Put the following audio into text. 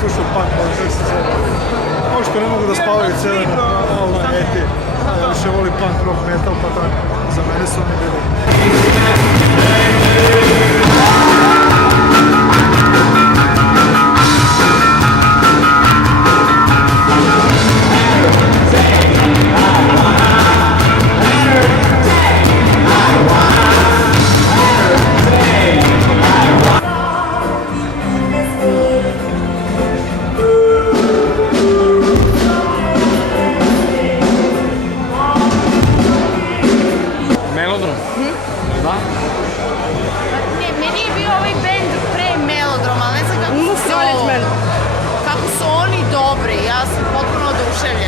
slušao punk, kako se zove. Možda ne mogu da spavaju cijeli eti. Ja više volim punk, rock, metal, pa tako. Za mene su oni bili. Melodrom? Da? Meni je bio ovaj band pre Melodroma, ali ne znam kako su oni dobri, ja sam potpuno oduševljena.